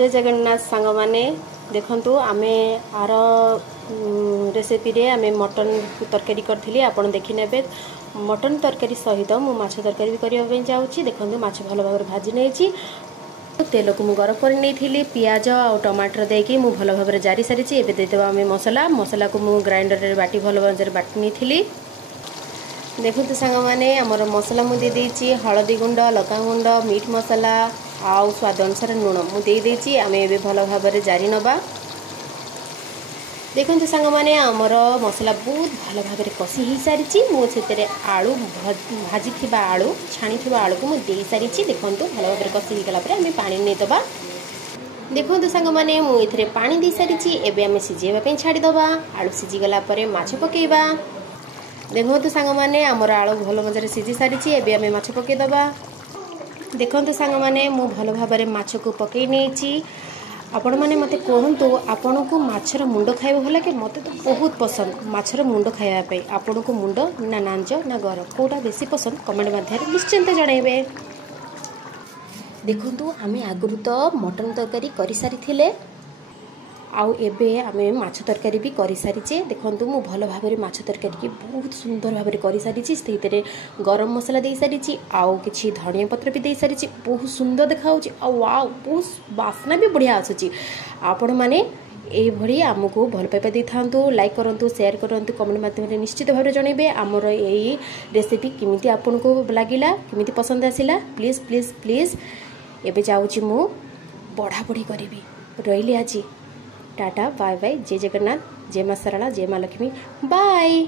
जय जगन्नाथ सांग माने देखंतु आमे आर रेसिपी रे आमे मटन तरकारी करथिली आपण देखि नेबे। मटन तरकारी सहित मु माछ तरकारी भी करिया पे जाउची। देखंतु माछ भलो भाबरे भाजी नेची, तेल को मु गरम कर नहीं पियाज और टमाटर देकी मु भलो भाबरे जारी सारी। एबे देदेबा आमे मसला को मु ग्राइंडर रे बाटी भलो भाबरे बाटी नहीं। देखते सांग माने आमर मसला मु दे देची, हळदी गुंड, लका गुंड, मीट मसला आउ स्वाद अनुसार लुण मु दे देची। आमे एबे भलो भाबरे जारी नबा। देखते सांग माने आमर मसला बहुत भलो भाबरे कसी ही सारी। मु सेतेरे आलू भाजी थिबा आलू छाणी थिबा आलू को मु दे सारी। देखंतु भलो भाबरे कसी ही गला परे आमे पानी नै दबा। देखंतु सांग माने मु एथरे पानी दे सारी। एबे आमे सिजेबा पे छाडी दबा। आलू सिजी गला परे माछ पकेइबा। देखंतु सांग माने आमर आलू भलो मजरे सिजी सारी। एबे आमे माछ पके दबा। देखंतु सांग माने मु भलो भाबरे माछ को पकेइ नेची। आपण माने मते कहंतु आपण को माछर मुंड खाइबो होला कि मते तो बहुत पसंद माछर मुंड खाइबा पे। आपण को मुंड ना नांज ना गर कोटा बेसी पसंद कमेंट माध्यम निश्चिंत जणाइबे। देखंतु आमे आगुरु तो मटन तरकारी करि सारी थिले आउ एबे आमे माछ तरकारी भी करि सारिचे। देखंतु मु भलो भाबरे माछ तरकारी की बहुत सुंदर भाबरे करि सारिची। सेहितरे गरम मसला दे सारिची आउ किछि धनिया पत्र भी दे सारिची। बहुत सुंदर देखाउची आ वाओ बहुत वासना भी बढ़िया आछुची। आपण माने ए भरी हमको भल पाइबा दे थांतु, लाइक करंतु, शेयर करंतु, कमेंट माध्यम निश्चित भाबरे जणाइबे। हमर एई रेसिपी किमिति आपनको लागिला, किमिति पसंद आसिला प्लीज प्लीज प्लीज। एबे जाउची मु बढ़ा बढ़ी करिवि। रहिली आजी टाटा बाय बाय। जय जगन्नाथ, जय मां सरला, जय मां लक्ष्मी, बाय।